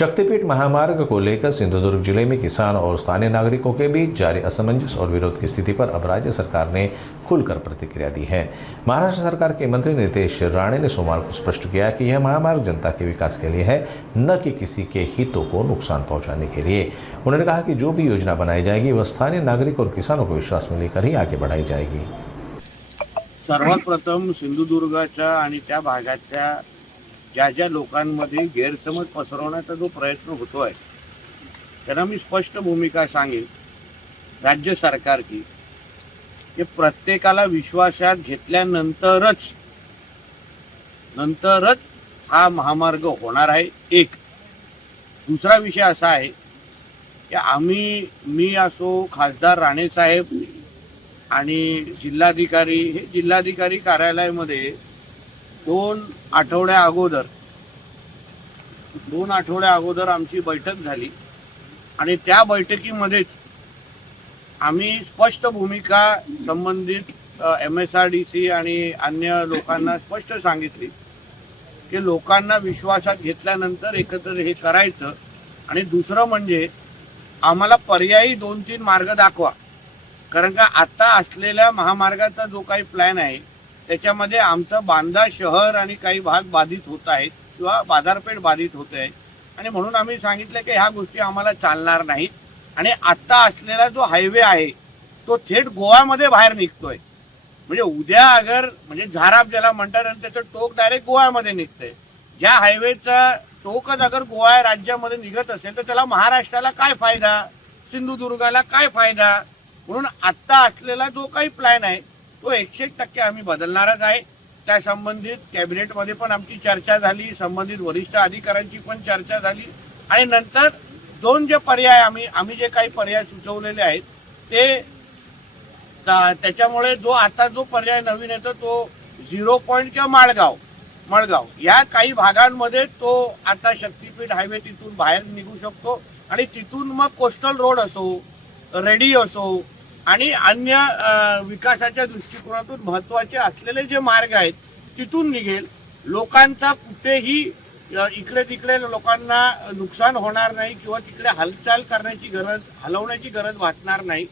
शक्तिपीठ महामार्ग को लेकर सिंधुदुर्ग जिले में किसान और स्थानीय नागरिकों के बीच जारी असमंजस और विरोध की स्थिति पर अब राज्य सरकार ने खुलकर प्रतिक्रिया दी है। महाराष्ट्र सरकार के मंत्री नितेश राणे ने सोमवार को स्पष्ट किया कि यह महामार्ग जनता के विकास के लिए है, न कि किसी के हितों को नुकसान पहुंचाने के लिए। उन्होंने कहा कि जो भी योजना बनाई जाएगी वह स्थानीय नागरिक और किसानों को विश्वास में लेकर ही आगे बढ़ाई जाएगी। सर्वात प्रथम सिंधुदुर्गाच्या आणि त्या भागाच्या ज्या लोकांमध्ये गैरसमज पसरवण्याचा जो प्रयत्न होतोय त्यांना मी स्पष्ट भूमिका सांगेन राज्य सरकारची की प्रत्येकाला विश्वासात घेतल्यानंतरच हा महामार्ग होणार आहे। एक दुसरा विषय असा आहे की मी असो, खासदार राणे साहेब आणि जिल्हाधिकारी कार्यालयामध्ये दोन आठवड्या अगोदर आमची बैठक झाली आणि त्या बैठकीमध्ये आम्ही स्पष्ट भूमिका संबंधित MSRDC आणि अन्य लोकांना स्पष्ट सांगितली की लोकांना विश्वासात घेतल्यानंतर एकत्र हे करायचं आणि दुसरं म्हणजे आम्हाला पर्यायी 2-3 मार्ग दाखवा। कारण का आता असलेल्या महामार्गाचा जो काही प्लॅन आहे त्याच्यामध्ये आमचं बांदा शहर आणि काही भाग बाधित होत आहेत किंवा बाजारपेठ बाधित होते आहे आणि म्हणून आम्ही सांगितलं की ह्या गोष्टी आम्हाला चालणार नाहीत आणि आता असलेला जो हायवे आहे तो थेट गोव्यामध्ये बाहेर निघतोय। म्हणजे उद्या अगर म्हणजे झाराप ज्याला म्हणतात आणि त्याचं टोक डायरेक्ट गोव्यामध्ये निघतंय। ज्या हायवेचा टोकच अगर गोवा राज्यामध्ये निघत असेल तर त्याला महाराष्ट्राला काय फायदा, सिंधुदुर्गाला काय फायदा। म्हणून आता असलेला जो काही प्लॅन आहे तो 101% आम्ही बदलणारच आहे। त्या संबंधित कॅबिनेटमध्ये पण आमची चर्चा झाली, संबंधित वरिष्ठ अधिकाऱ्यांची पण चर्चा झाली आणि नंतर दोन जे पर्याय आम्ही जे काही पर्याय सुचवलेले आहेत ते त्याच्यामुळे जो पर्याय नवीन येतो तो 0 पॉइंट किंवा मळगाव या काही भागांमध्ये तो आता शक्तिपीठ हायवे तिथून बाहेर निघू शकतो आणि तिथून मग कोस्टल रोड असो, रेडी असो आणि अन्य विकासाच्या दृष्टिकोनातून महत्त्वाचे असलेले जे मार्ग आहेत तिथून निघेल। लोकांचा कुठेही इकडे तिकडे लोकांना नुकसान होणार नाही किंवा तिकडे हालचाल हलवण्याची गरज भासणार नाही।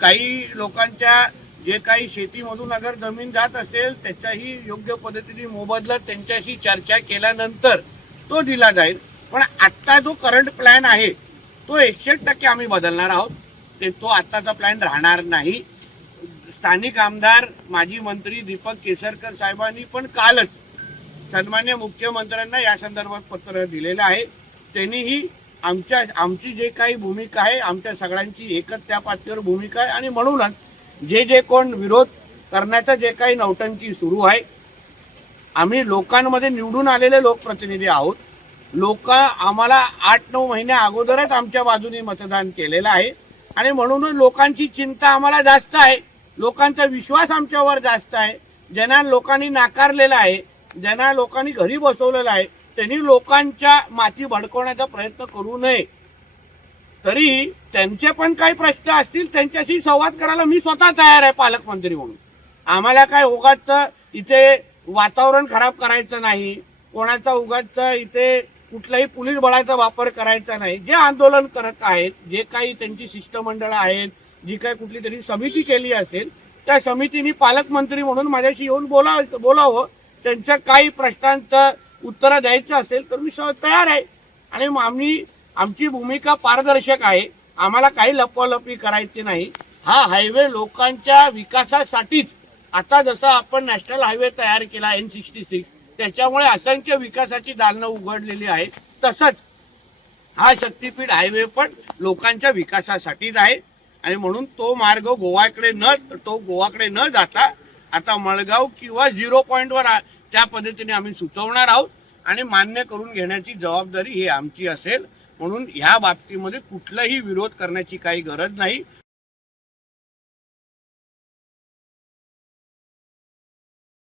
काही लोकांच्या जे काही शेतीमधून अगर जमीन जात असेल त्याच्याही योग्य पद्धतीने मोबदला त्यांच्याशी चर्चा केल्यानंतर तो दिला जाईल। पण आता जो करंट प्लॅन आहे तो 101% आम्ही बदलणार आहोत। तो आताचा प्लॅन राहणार नाही। स्थानिक आमदार माजी मंत्री दीपक केसरकर साहेबांनी पण कालच सन्मान्य मुख्यमंत्र्यांना या संदर्भात पत्र दिलेलं आहे। त्यांनीही आमची जे काही भूमिका आहे आमच्या सगळ्यांची एकच त्या पातळीवर भूमिका आहे आणि म्हणूनच जे कोण विरोध करण्याचा जे काही नौटंकी सुरू आहे, आम्ही लोकांमध्ये निवडून आलेले लोकप्रतिनिधी आहोत। लोक आम्हाला 8-9 महिन्या अगोदरच आमच्या बाजूने मतदान केलेलं आहे आणि म्हणूनच लोकांची चिंता आम्हाला जास्त आहे, लोकांचा विश्वास आमच्यावर जास्त आहे। ज्यांना लोकांनी नाकारलेला आहे, ज्यांना लोकांनी घरी बसवलेलं आहे त्यांनी लोकांच्या माती भडकवण्याचा प्रयत्न करू नये। तरी त्यांचे पण काही प्रश्न असतील त्यांच्याशी संवाद करायला मी स्वतः तयार आहे पालकमंत्री म्हणून। आम्हाला काय उगाच इथे वातावरण खराब करायचं नाही, कोणाचा उगाच इथे कुठल्याही पोलीस बळाचा वापर करायचा नाही। जे आंदोलन करत आहेत, जे काही त्यांची शिष्टमंडळ आहेत, जी काही कुठली तरी समिती केली असेल त्या समितीने पालकमंत्री म्हणून माझ्याशी येऊन बोलावं, त्यांच्या काही प्रश्नांचं उत्तर द्यायचं असेल तर मी तयार आहे। आणि आमची भूमिका पारदर्शक आहे, आम्हाला काही लपवालपी करायची नाही। हा हायवे लोकांच्या विकासासाठीच आता जसं आपण नॅशनल हायवे तयार केला N66 त्याच्यामुळे असंख्य विकासाची दालनं उघडलेली आहेत, तसंच हा शक्तिपीठ हायवे पण लोकांच्या विकासासाठीच आहे आणि म्हणून तो मार्ग गोवाकडे न जाता आता मळगाव किंवा 0 पॉइंटवर त्या पद्धतीने आम्ही सुचवणार आहोत आणि मान्य करून घेण्याची जबाबदारी ही आमची असेल। म्हणून ह्या बाबतीमध्ये कुठलाही विरोध करण्याची काही गरज नाही।